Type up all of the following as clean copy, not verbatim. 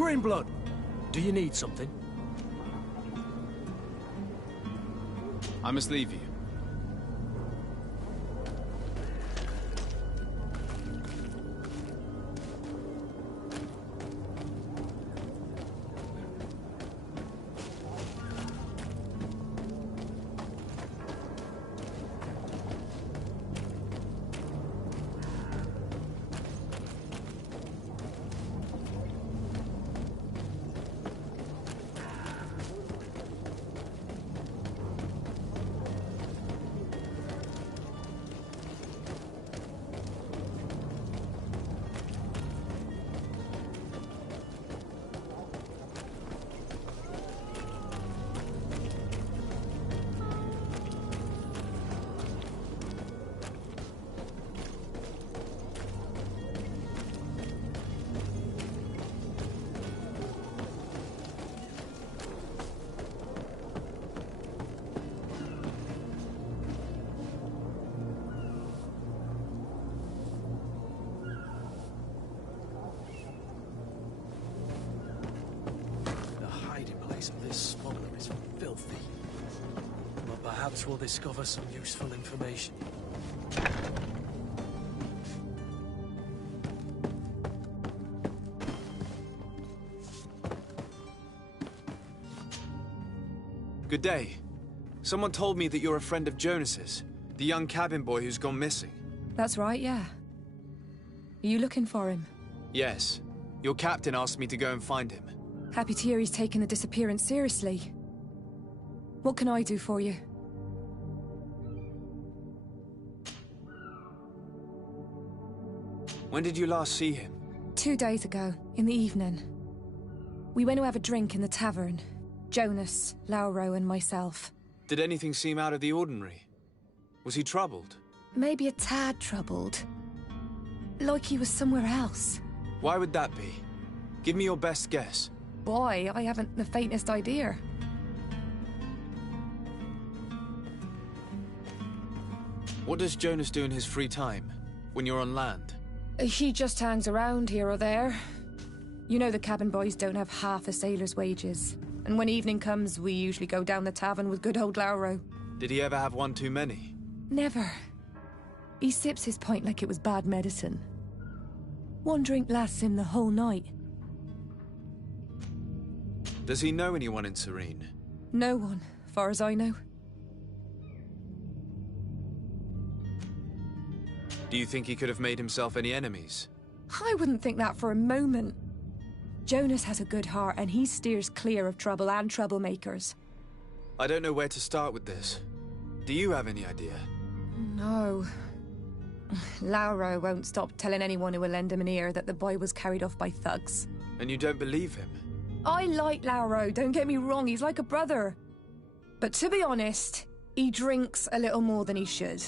Greenblood, do you need something? I must leave you. This smuggler is filthy. But perhaps we'll discover some useful information. Good day. Someone told me that you're a friend of Jonas's, the young cabin boy who's gone missing. That's right, yeah. Are you looking for him? Yes. Your captain asked me to go and find him. Happy to hear he's taken the disappearance seriously. What can I do for you? When did you last see him? 2 days ago, in the evening. We went to have a drink in the tavern. Jonas, Lauro and myself. Did anything seem out of the ordinary? Was he troubled? Maybe a tad troubled. Like he was somewhere else. Why would that be? Give me your best guess. Boy, I haven't the faintest idea. What does Jonas do in his free time, when you're on land? He just hangs around here or there. You know the cabin boys don't have half a sailor's wages. And when evening comes, we usually go down the tavern with good old Lauro. Did he ever have one too many? Never. He sips his pint like it was bad medicine. One drink lasts him the whole night. Does he know anyone in Serene? No one, far as I know. Do you think he could have made himself any enemies? I wouldn't think that for a moment. Jonas has a good heart and he steers clear of trouble and troublemakers. I don't know where to start with this. Do you have any idea? No. Lauro won't stop telling anyone who will lend him an ear that the boy was carried off by thugs. And you don't believe him? I like Lauro, don't get me wrong, he's like a brother. But to be honest, he drinks a little more than he should.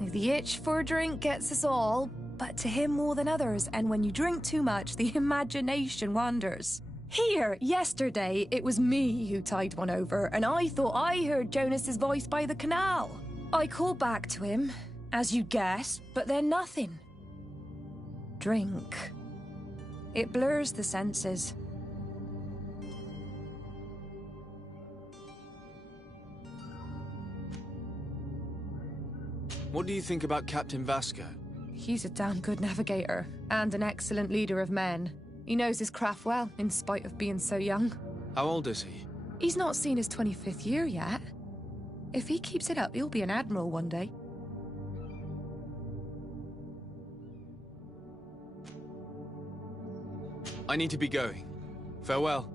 The itch for a drink gets us all, but to him more than others, and when you drink too much, the imagination wanders. Here, yesterday, it was me who tied one over, and I thought I heard Jonas's voice by the canal. I called back to him, as you guessed, but then nothing. Drink. It blurs the senses. What do you think about Captain Vasco? He's a damn good navigator, and an excellent leader of men. He knows his craft well, in spite of being so young. How old is he? He's not seen his 25th year yet. If he keeps it up, he'll be an admiral one day. I need to be going. Farewell.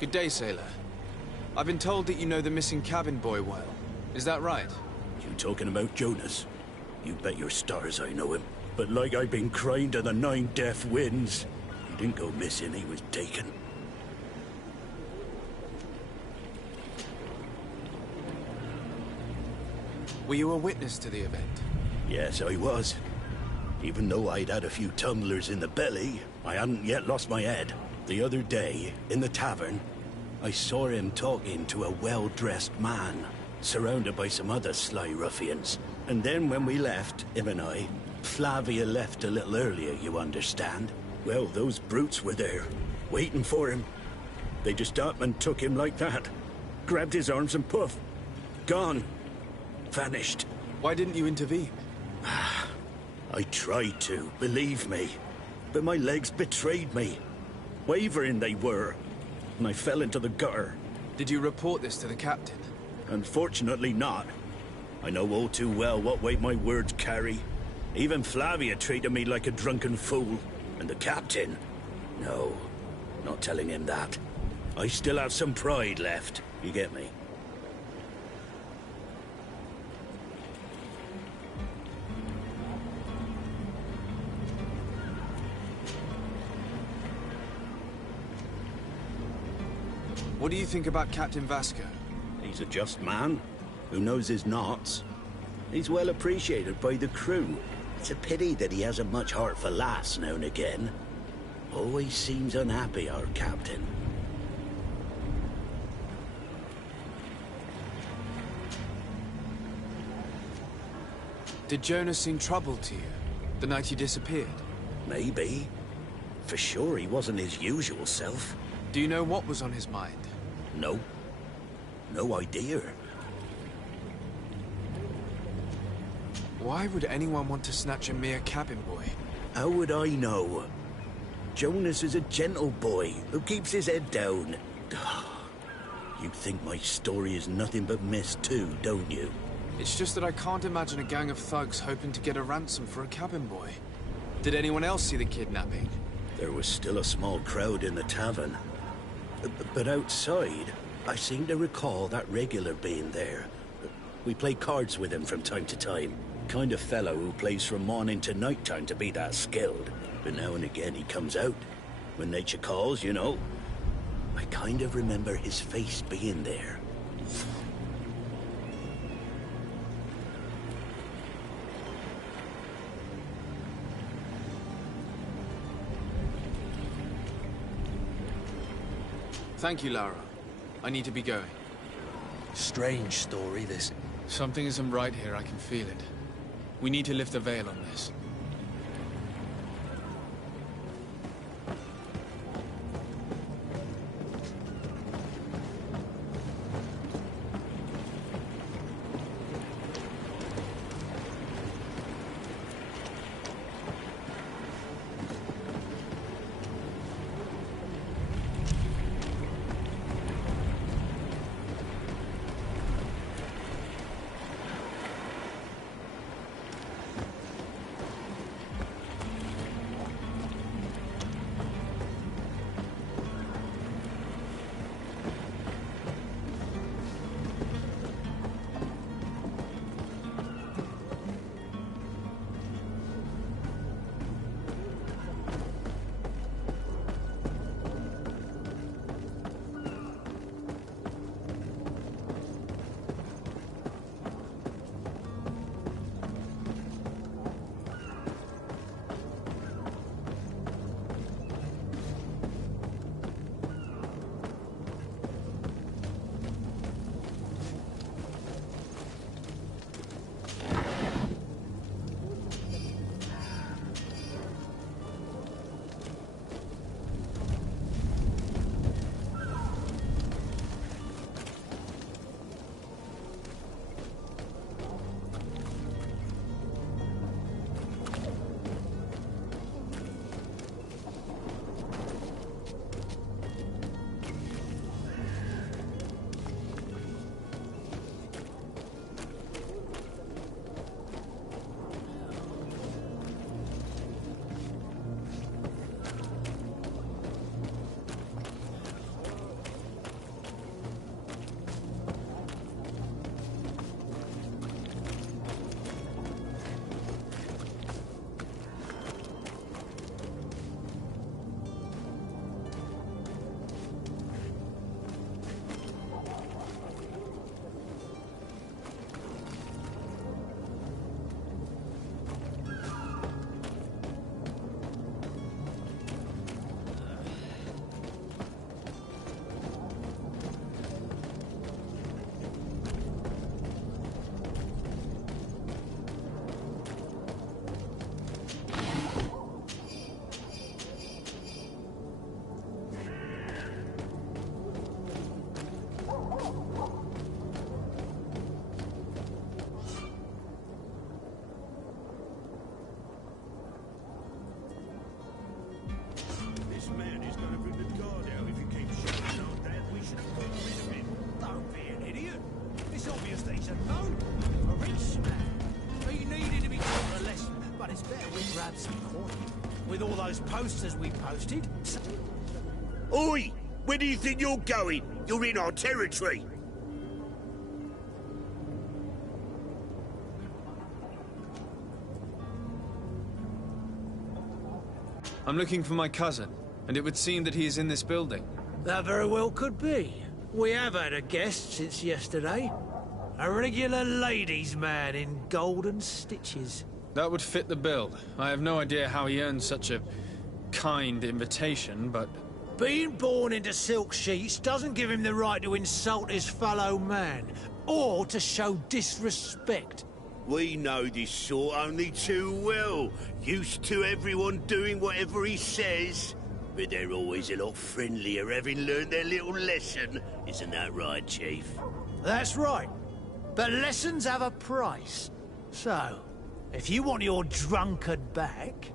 Good day, sailor. I've been told that you know the missing cabin boy well. Is that right? You talking about Jonas? You bet your stars I know him. But like I've been crying to the 9 deaf winds, he didn't go missing, he was taken. Were you a witness to the event? Yes, I was. Even though I'd had a few tumblers in the belly, I hadn't yet lost my head. The other day, in the tavern, I saw him talking to a well-dressed man, surrounded by some other sly ruffians. And then when we left, him and I, Flavia left a little earlier, you understand? Well, those brutes were there, waiting for him. They just up and took him like that. Grabbed his arms and poof. Gone. Vanished. Why didn't you intervene? I tried to, believe me. But my legs betrayed me. Wavering they were. And I fell into the gutter. Did you report this to the captain? Unfortunately not. I know all too well what weight my words carry. Even Flavia treated me like a drunken fool. And the captain? No, not telling him that. I still have some pride left. You get me? What do you think about Captain Vasco? He's a just man, who knows his knots. He's well appreciated by the crew. It's a pity that he hasn't much heart for laughs now and again. Always seems unhappy, our captain. Did Jonas seem troubled to you, the night he disappeared? Maybe. For sure he wasn't his usual self. Do you know what was on his mind? No. No idea. Why would anyone want to snatch a mere cabin boy? How would I know? Jonas is a gentle boy who keeps his head down. You think my story is nothing but mist too, don't you? It's just that I can't imagine a gang of thugs hoping to get a ransom for a cabin boy. Did anyone else see the kidnapping? There was still a small crowd in the tavern. But outside, I seem to recall that regular being there. We play cards with him from time to time. Kind of fellow who plays from morning to night time to be that skilled. But now and again he comes out. When nature calls, you know. I kind of remember his face being there. Thank you, Lara. I need to be going. Strange story, this. Something isn't right here, I can feel it. We need to lift the veil on this. But it's better we grab some coin. With all those posters we posted. Oi! Where do you think you're going? You're in our territory. I'm looking for my cousin, and it would seem that he is in this building. That very well could be. We have had a guest since yesterday. A regular ladies' man in golden stitches. That would fit the bill. I have no idea how he earned such a kind invitation, but... Being born into silk sheets doesn't give him the right to insult his fellow man, or to show disrespect. We know this sort only too well. Used to everyone doing whatever he says. But they're always a lot friendlier having learned their little lesson. Isn't that right, Chief? That's right. But lessons have a price. So, if you want your drunkard back...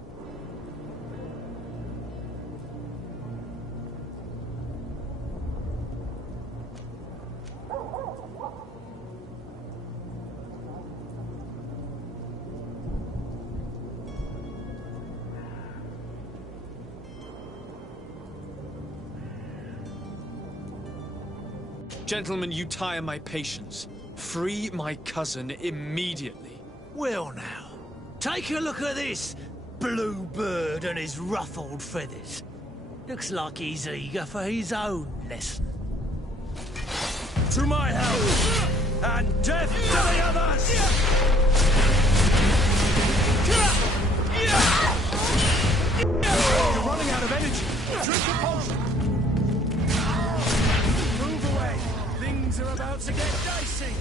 Gentlemen, you tire my patience. Free my cousin immediately. Well now, take a look at this blue bird and his ruffled feathers. Looks like he's eager for his own lesson. To my house, and death to the others! You're running out of energy. Drink a potion. Move away. Things are about to get dicey.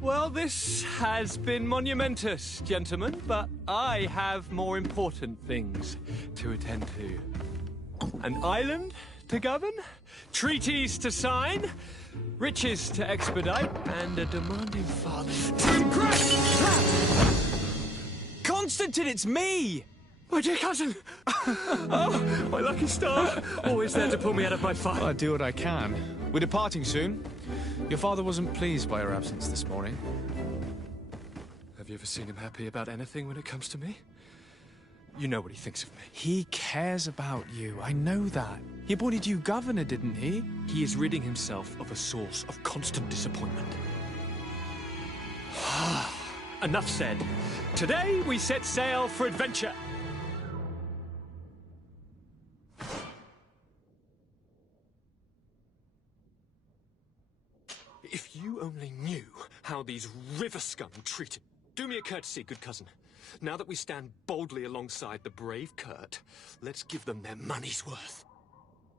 Well, this has been monumentous, gentlemen, but I have more important things to attend to. An island to govern, treaties to sign, riches to expedite, and a demanding father to impress! Constantine, it's me! My dear cousin! Oh, my lucky star! Always there to pull me out of my fight. I'll do what I can. We're departing soon. Your father wasn't pleased by your absence this morning. Have you ever seen him happy about anything when it comes to me? You know what he thinks of me. He cares about you, I know that. He appointed you governor, didn't he? He is ridding himself of a source of constant disappointment. Enough said. Today we set sail for adventure. If you only knew how these river scum treated... Do me a courtesy, good cousin. Now that we stand boldly alongside the brave Kurt, let's give them their money's worth.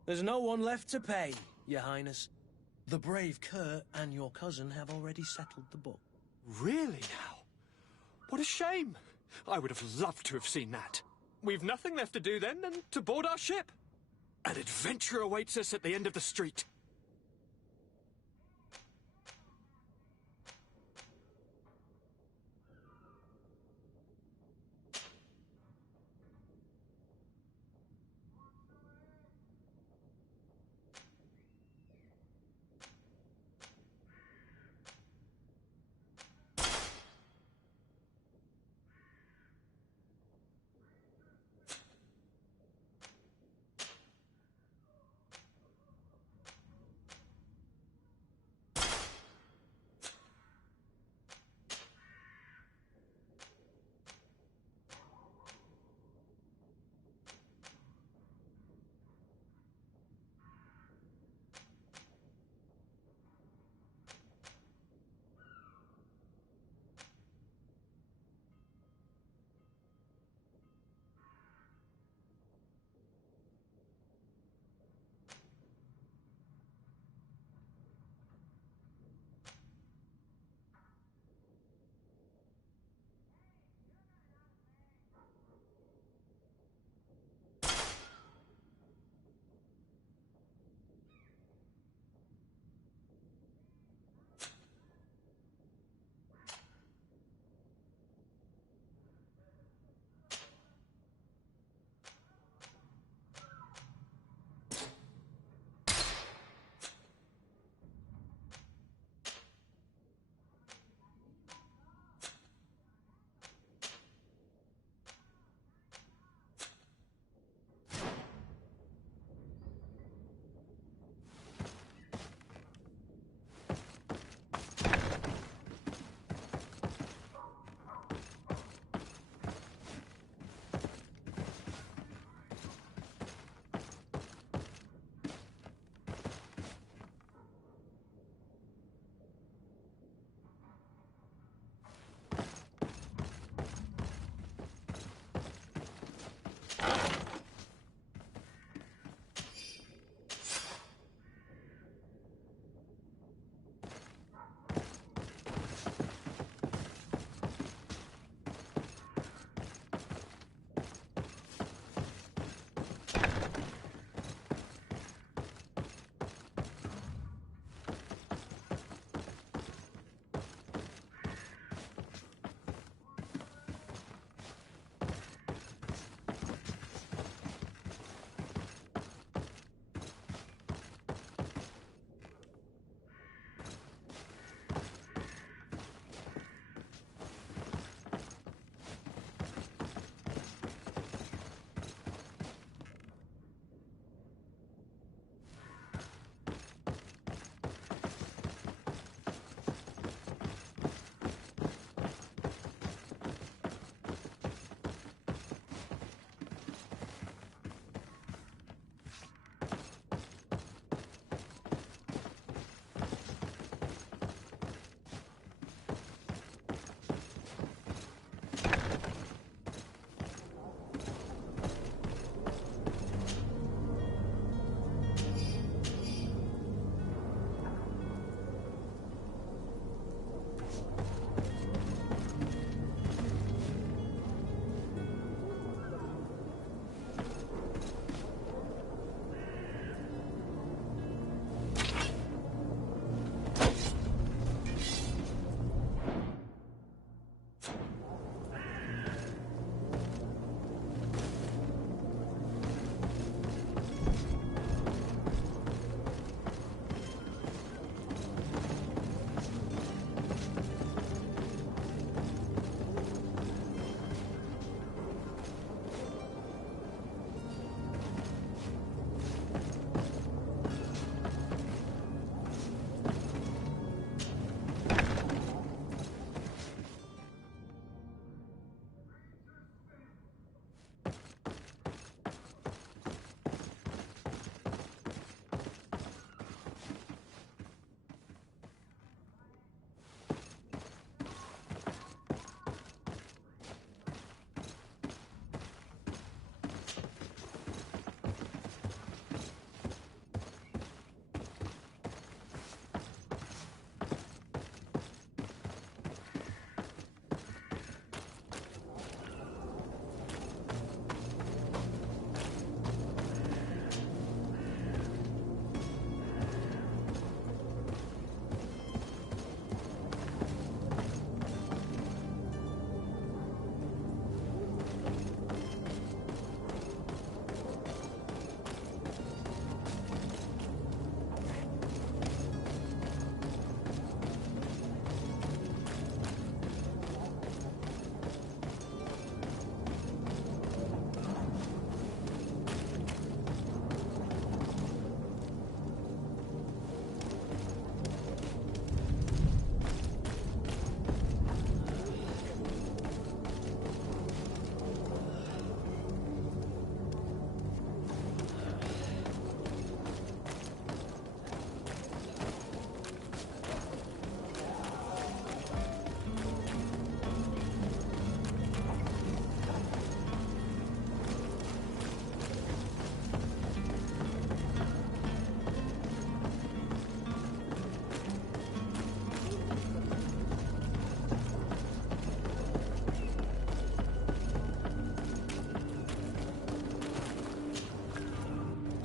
There's no one left to pay, Your Highness. The brave Kurt and your cousin have already settled the book. Really now? What a shame. I would have loved to have seen that. We've nothing left to do then than to board our ship. An adventure awaits us at the end of the street.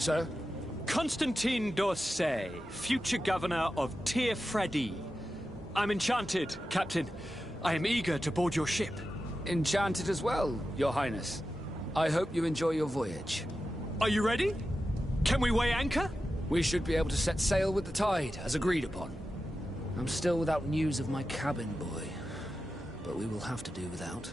Sir? Constantine d'Orsay, future governor of Tir Freddy. I'm enchanted, Captain. I am eager to board your ship. Enchanted as well, Your Highness. I hope you enjoy your voyage. Are you ready? Can we weigh anchor? We should be able to set sail with the tide, as agreed upon. I'm still without news of my cabin boy, but we will have to do without.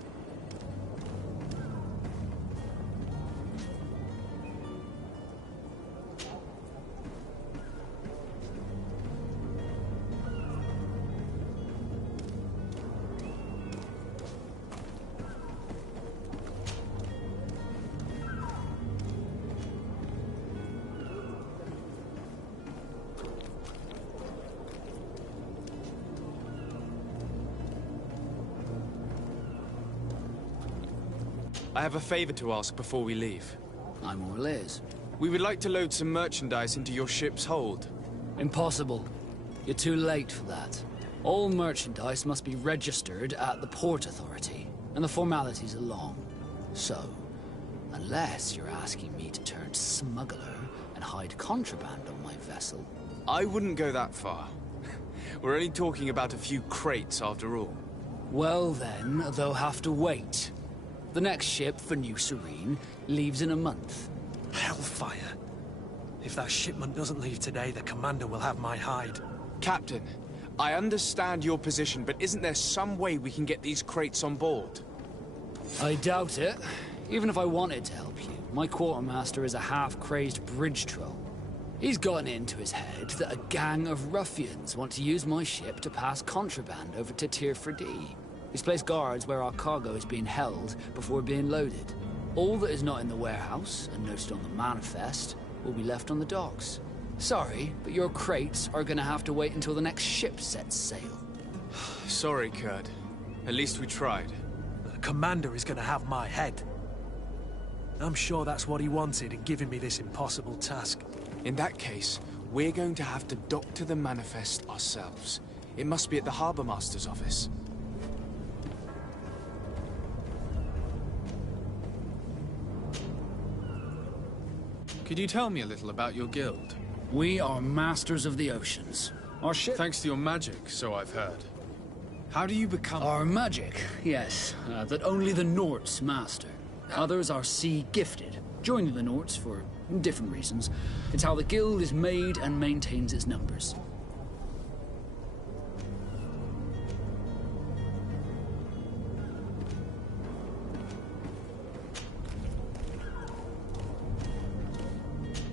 I have a favor to ask before we leave. I'm all ears. We would like to load some merchandise into your ship's hold. Impossible. You're too late for that. All merchandise must be registered at the Port Authority, and the formalities are long. So, unless you're asking me to turn smuggler and hide contraband on my vessel... I wouldn't go that far. We're only talking about a few crates after all. Well then, they'll have to wait. The next ship for New Serene leaves in a month. Hellfire. If that shipment doesn't leave today, the commander will have my hide. Captain, I understand your position, but isn't there some way we can get these crates on board? I doubt it. Even if I wanted to help you, my quartermaster is a half-crazed bridge troll. He's gotten into his head that a gang of ruffians want to use my ship to pass contraband over to Tir Freddy. He's placed guards where our cargo is being held before being loaded. All that is not in the warehouse, and noted on the manifest, will be left on the docks. Sorry, but your crates are gonna have to wait until the next ship sets sail. Sorry, Kurd. At least we tried. The commander is gonna have my head. I'm sure that's what he wanted in giving me this impossible task. In that case, we're going to have to dock to the manifest ourselves. It must be at the Harbour Master's office. Could you tell me a little about your guild? We are masters of the oceans. Our ship... Thanks to your magic, so I've heard. How do you become... Our magic, yes. That only the Norts master. Others are sea-gifted, joining the Norts for different reasons. It's how the guild is made and maintains its numbers.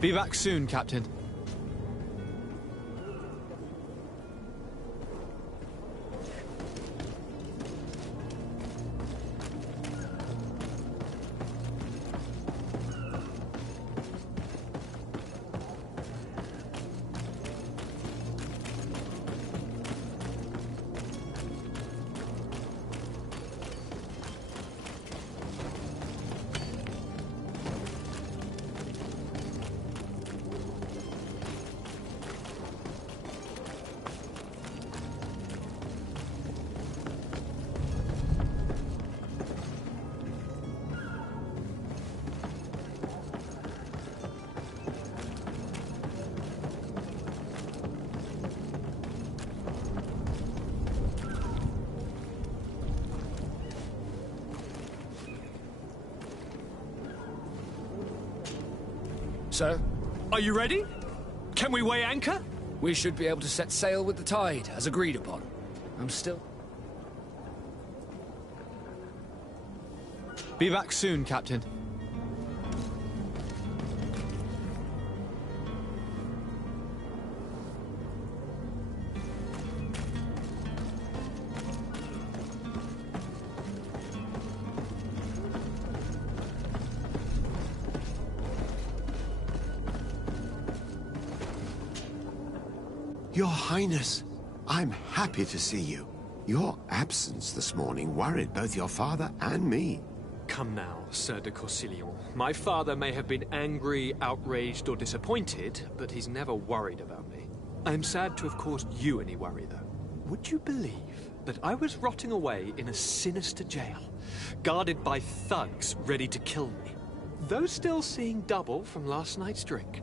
Be back soon, Captain. Sir? Are you ready? Can we weigh anchor? We should be able to set sail with the tide, as agreed upon. I'm still... Be back soon, Captain. Your Highness, I'm happy to see you. Your absence this morning worried both your father and me. Come now, Sir de Corsilion. My father may have been angry, outraged, or disappointed, but he's never worried about me. I am sad to have caused you any worry, though. Would you believe that I was rotting away in a sinister jail, guarded by thugs ready to kill me? Though still seeing double from last night's drink,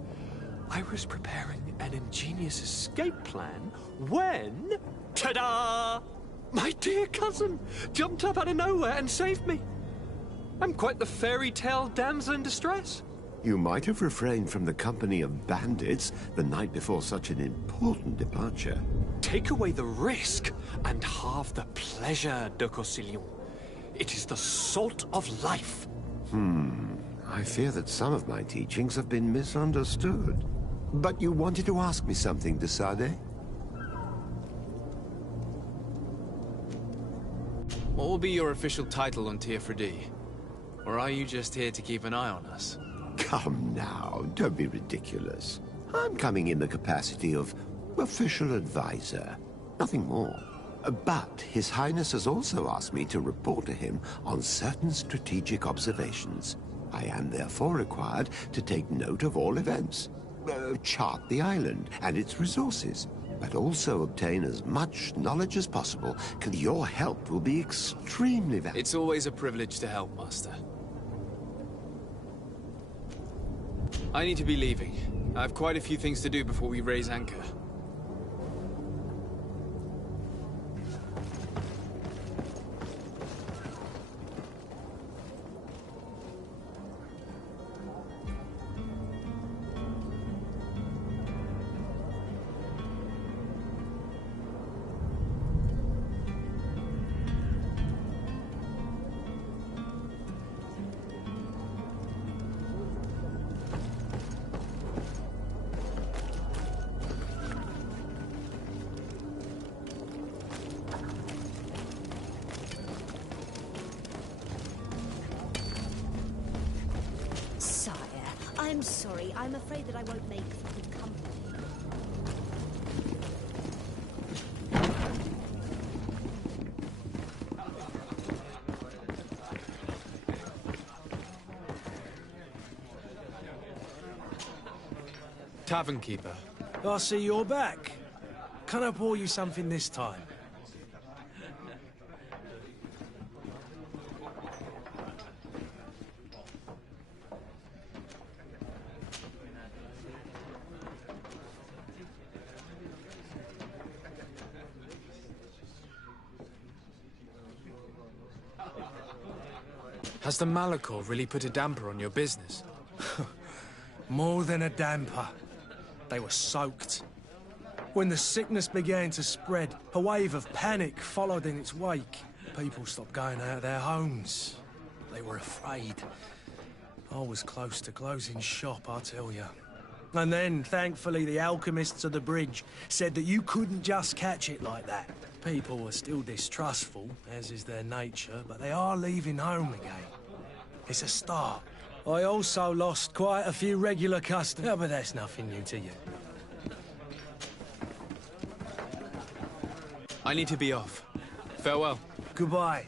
I was preparing an ingenious escape plan when... Ta-da! My dear cousin jumped up out of nowhere and saved me. I'm quite the fairy tale damsel in distress. You might have refrained from the company of bandits the night before such an important departure. Take away the risk and halve the pleasure, de Corsillon. It is the salt of life. I fear that some of my teachings have been misunderstood. But you wanted to ask me something, de Sade? What will be your official title on Teofredi? Or are you just here to keep an eye on us? Come now, don't be ridiculous. I'm coming in the capacity of official advisor, nothing more. But His Highness has also asked me to report to him on certain strategic observations. I am therefore required to take note of all events, chart the island and its resources, but also obtain as much knowledge as possible, and your help will be extremely valuable. It's always a privilege to help, Master. I need to be leaving. I have quite a few things to do before we raise anchor. I'm sorry. I'm afraid that I won't make for good company. Tavern keeper. I see you're back. Can I pour you something this time? Has the Malachor really put a damper on your business? More than a damper. They were soaked. When the sickness began to spread, a wave of panic followed in its wake. People stopped going out of their homes. They were afraid. I was close to closing shop, I tell you. And then, thankfully, the alchemists of the bridge said that you couldn't just catch it like that. People were still distrustful, as is their nature, but they are leaving home again. It's a start. I also lost quite a few regular customers, but that's nothing new to you. I need to be off. Farewell. Goodbye.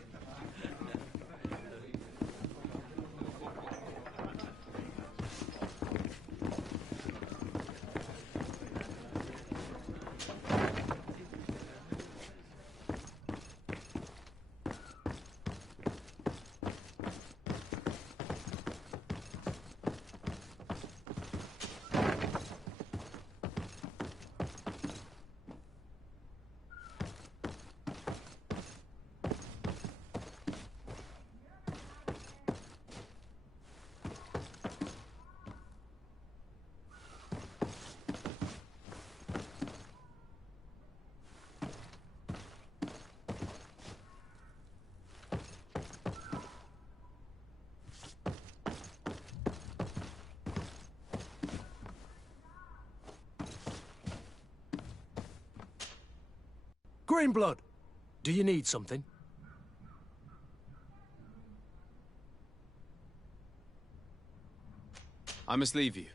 Greenblood, do you need something? I must leave you.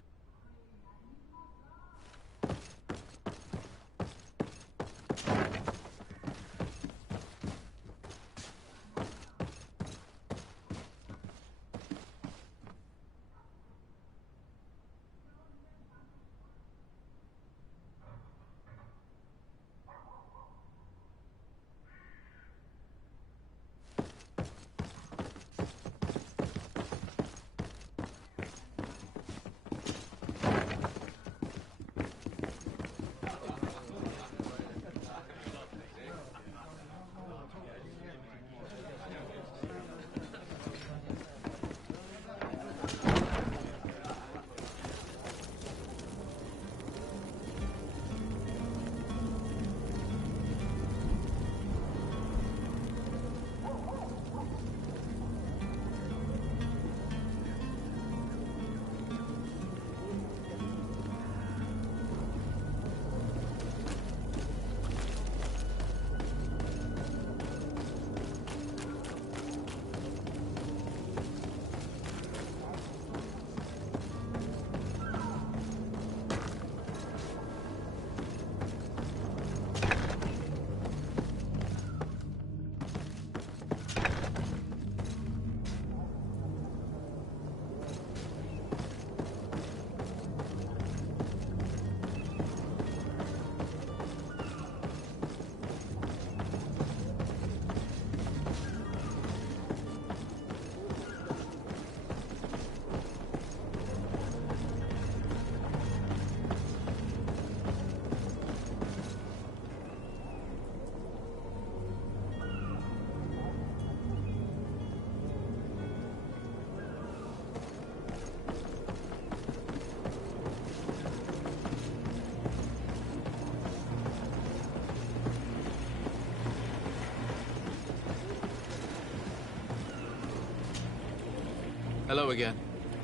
Hello again.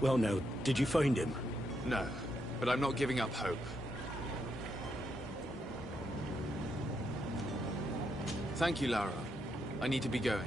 Well now, did you find him? No, but I'm not giving up hope. Thank you, Lara. I need to be going.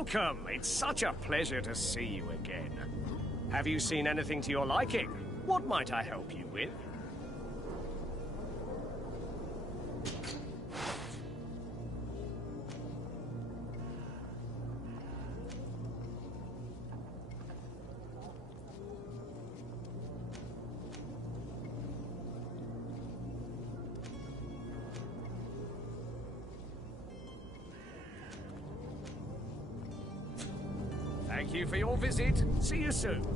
Welcome! It's such a pleasure to see you again. Have you seen anything to your liking? What might I help you with? Thank you for your visit. See you soon.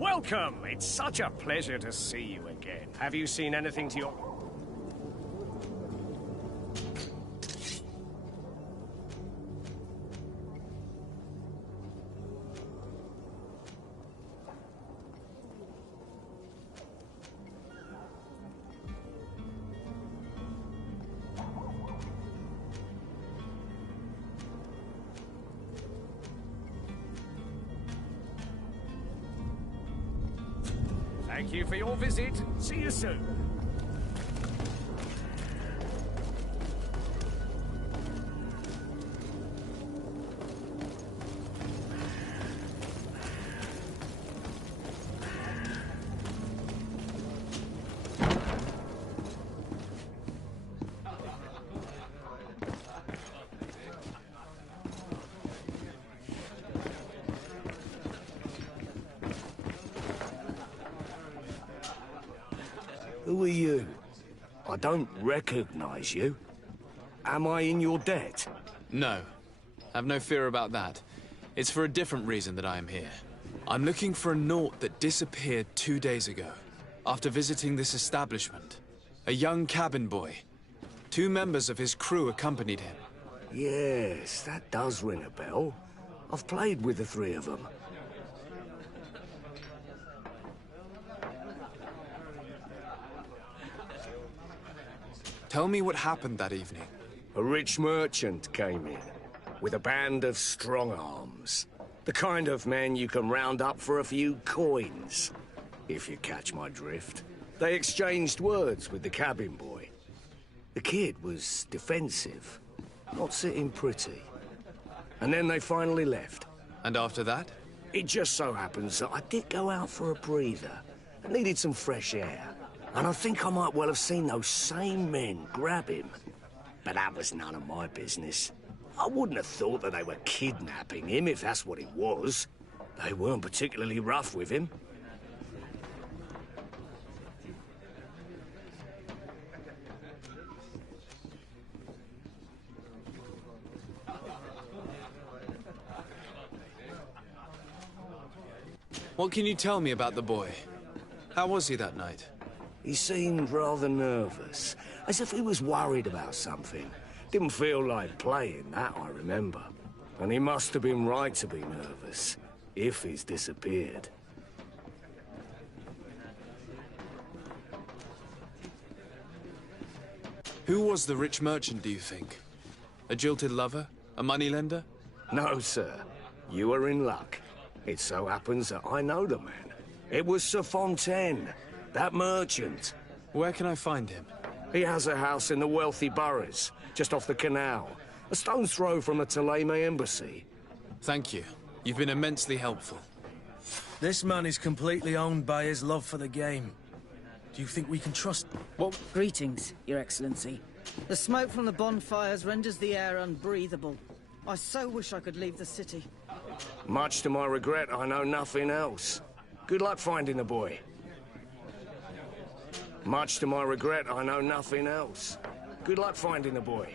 Welcome! It's such a pleasure to see you again. Have you seen anything to your... Thank you for your visit. See you soon. Who are you? I don't recognize you. Am I in your debt? No. Have no fear about that. It's for a different reason that I am here. I'm looking for a Naut that disappeared 2 days ago, after visiting this establishment. A young cabin boy. 2 members of his crew accompanied him. Yes, that does ring a bell. I've played with the 3 of them. Tell me what happened that evening. A rich merchant came in, with a band of strong arms. The kind of men you can round up for a few coins, if you catch my drift. They exchanged words with the cabin boy. The kid was defensive, not sitting pretty. And then they finally left. And after that? It just so happens that I did go out for a breather. I needed some fresh air. And I think I might well have seen those same men grab him. But that was none of my business. I wouldn't have thought that they were kidnapping him if that's what it was. They weren't particularly rough with him. What can you tell me about the boy? How was he that night? He seemed rather nervous, as if he was worried about something. Didn't feel like playing, that I remember. And he must have been right to be nervous, if he's disappeared. Who was the rich merchant, do you think? A jilted lover? A moneylender? No, sir. You are in luck. It so happens that I know the man. It was Sir Fontaine, that merchant. Where can I find him? He has a house in the wealthy boroughs, just off the canal. A stone's throw from the Thélème embassy. Thank you. You've been immensely helpful. This man is completely owned by his love for the game. Do you think we can trust... What? Greetings, Your Excellency. The smoke from the bonfires renders the air unbreathable. I so wish I could leave the city. Much to my regret, I know nothing else. Good luck finding the boy. Much to my regret, I know nothing else. Good luck finding the boy.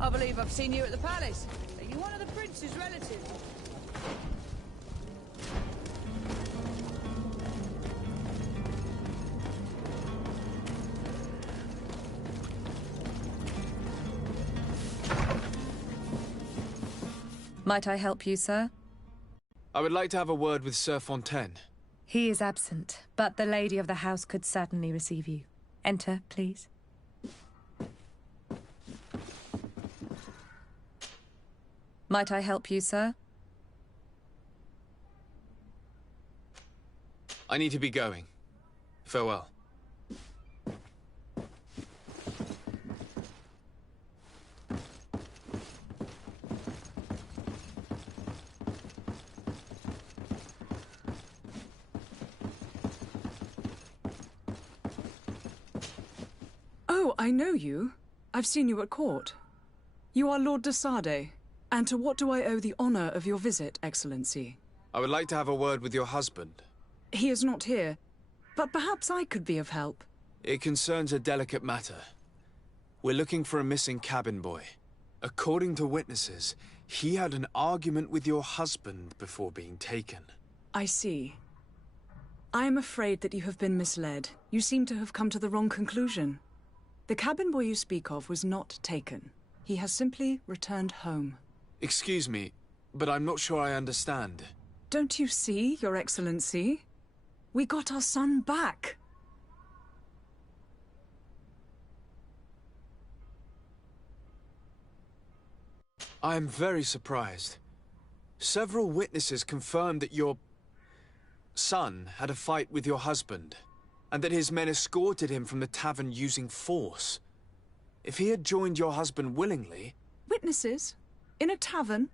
I believe I've seen you at the palace. Are you one of the prince's relatives? Might I help you, sir? I would like to have a word with Sir Fontaine. He is absent, but the lady of the house could certainly receive you. Enter, please. Might I help you, sir? I need to be going. Farewell. Oh, I know you. I've seen you at court. You are Lord de Sade. And to what do I owe the honor of your visit, Excellency? I would like to have a word with your husband. He is not here, but perhaps I could be of help. It concerns a delicate matter. We're looking for a missing cabin boy. According to witnesses, he had an argument with your husband before being taken. I see. I am afraid that you have been misled. You seem to have come to the wrong conclusion. The cabin boy you speak of was not taken. He has simply returned home. Excuse me, but I'm not sure I understand. Don't you see, Your Excellency? We got our son back. I am very surprised. Several witnesses confirmed that your son had a fight with your husband, and that his men escorted him from the tavern using force. If he had joined your husband willingly... Witnesses? In a tavern?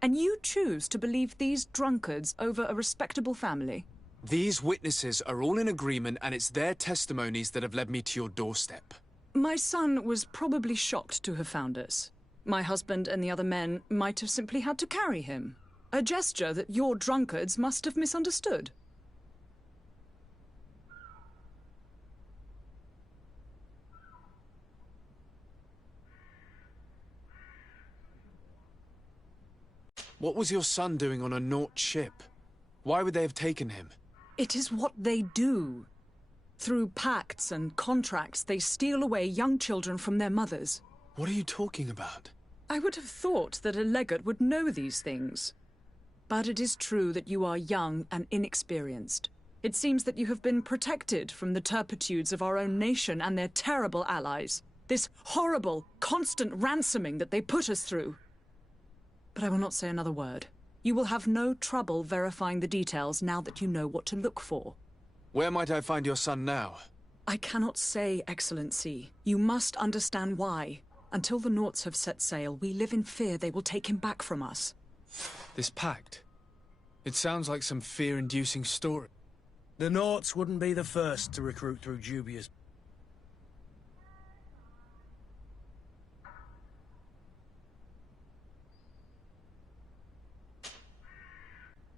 And you choose to believe these drunkards over a respectable family? These witnesses are all in agreement, and it's their testimonies that have led me to your doorstep. My son was probably shocked to have found us. My husband and the other men might have simply had to carry him. A gesture that your drunkards must have misunderstood. What was your son doing on a Naut ship? Why would they have taken him? It is what they do. Through pacts and contracts, they steal away young children from their mothers. What are you talking about? I would have thought that a legate would know these things. But it is true that you are young and inexperienced. It seems that you have been protected from the turpitudes of our own nation and their terrible allies. This horrible, constant ransoming that they put us through. But I will not say another word. You will have no trouble verifying the details now that you know what to look for. Where might I find your son now? I cannot say, Excellency. You must understand why. Until the Nauts have set sail, we live in fear they will take him back from us. This pact? It sounds like some fear-inducing story. The Nauts wouldn't be the first to recruit through dubious...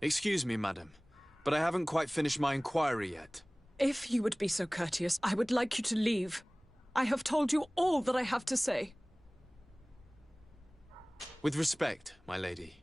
Excuse me, madam, but I haven't quite finished my inquiry yet. If you would be so courteous, I would like you to leave. I have told you all that I have to say. With respect, my lady.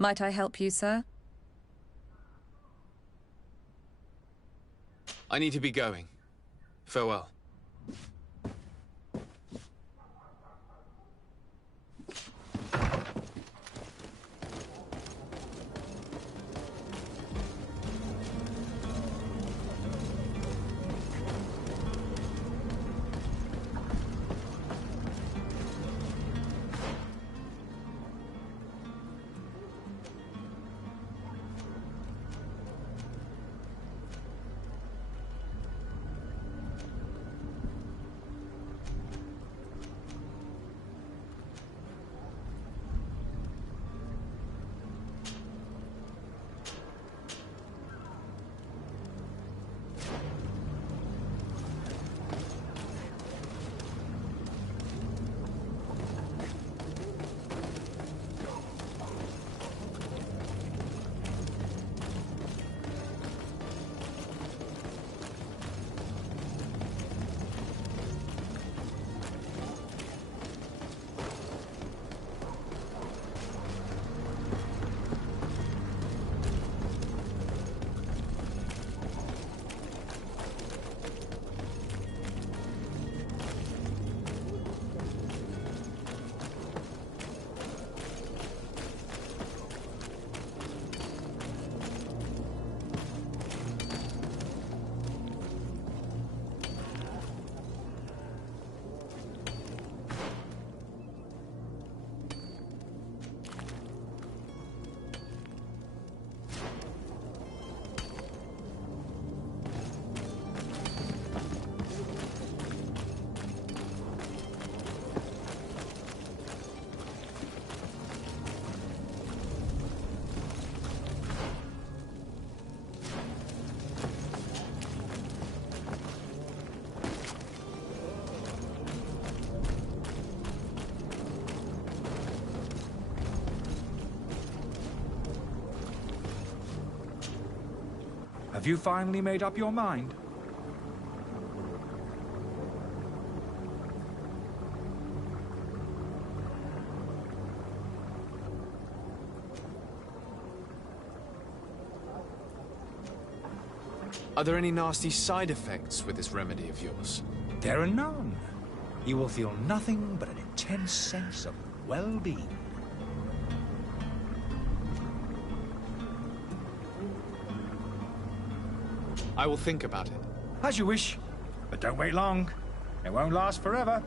Might I help you, sir? I need to be going. Farewell. Have you finally made up your mind? Are there any nasty side effects with this remedy of yours? There are none. You will feel nothing but an intense sense of well-being. I will think about it. As you wish, but don't wait long. It won't last forever.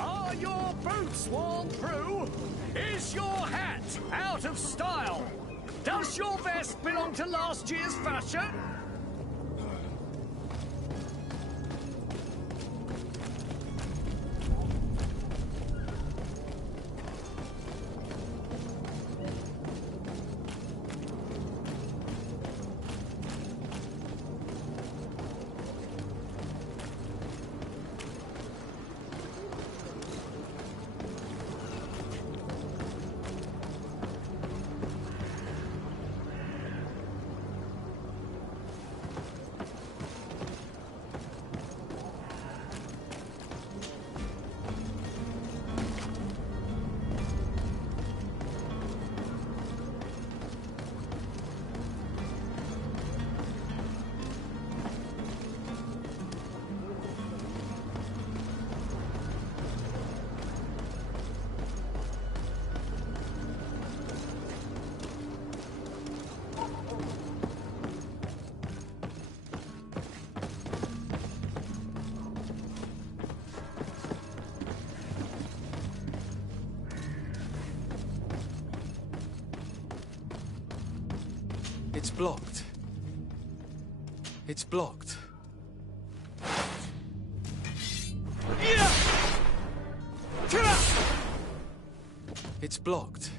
Are your boots worn through? Is your hat out of style? Does your vest belong to last year's fashion? It's blocked. It's blocked. It's blocked.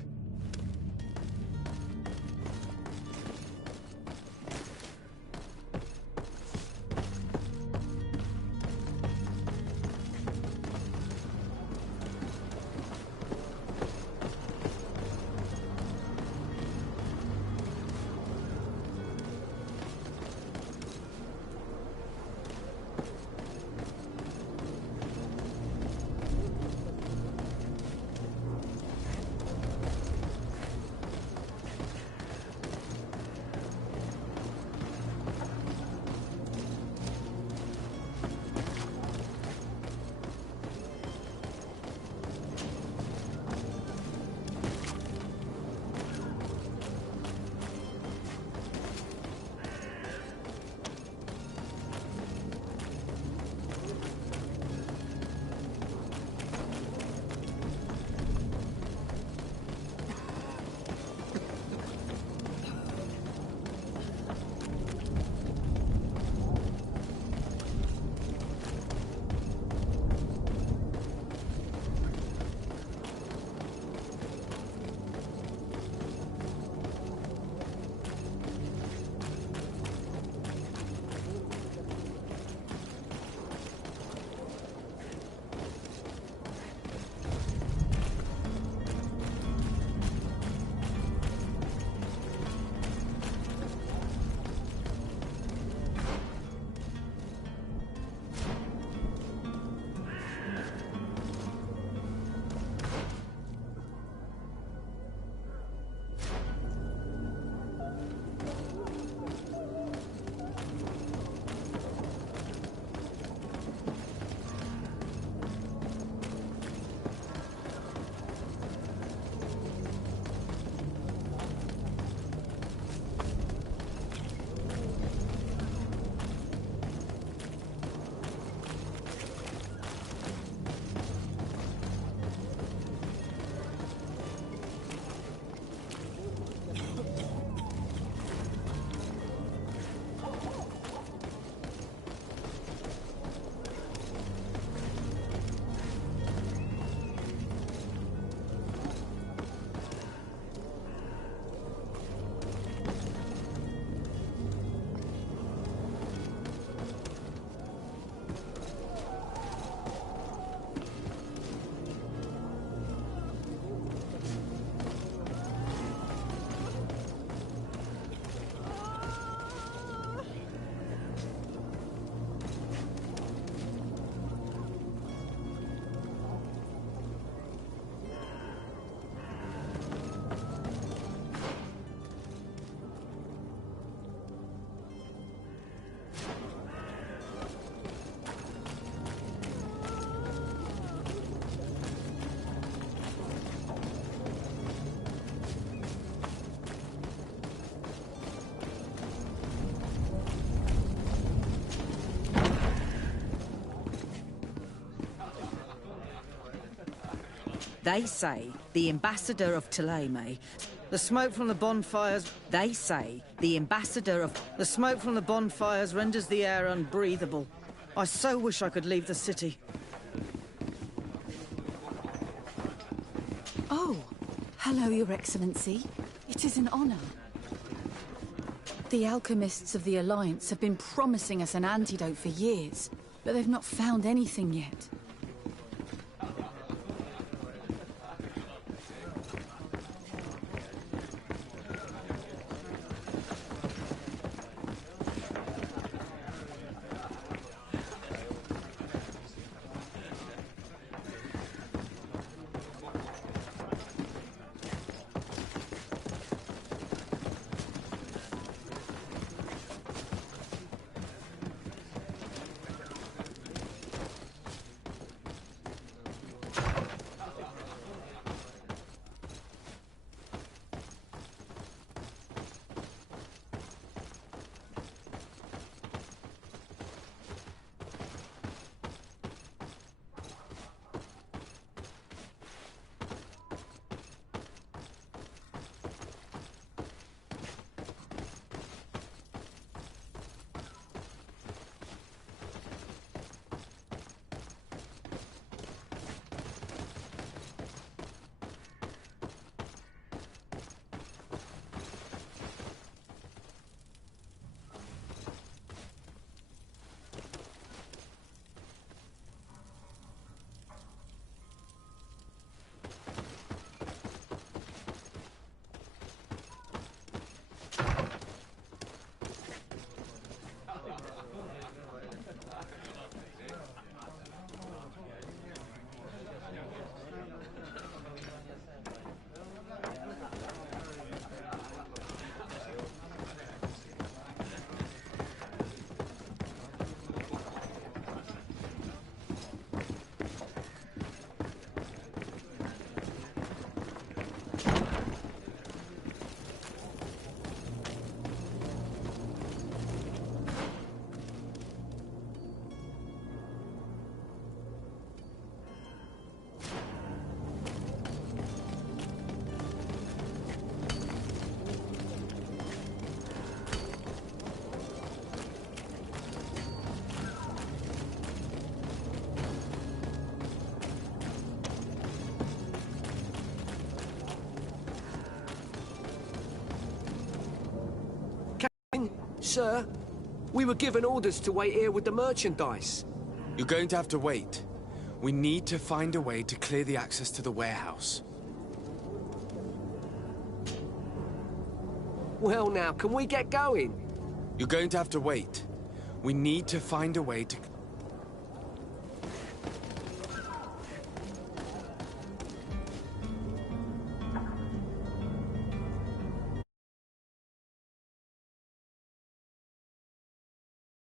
They say the ambassador of Thélème. The smoke from the bonfires. They say the ambassador of. The smoke from the bonfires renders the air unbreathable. I so wish I could leave the city. Oh, hello, Your Excellency. It is an honor. The alchemists of the Alliance have been promising us an antidote for years, but they've not found anything yet. Sir, we were given orders to wait here with the merchandise. You're going to have to wait. We need to find a way to clear the access to the warehouse. Well now, can we get going? You're going to have to wait. We need to find a way to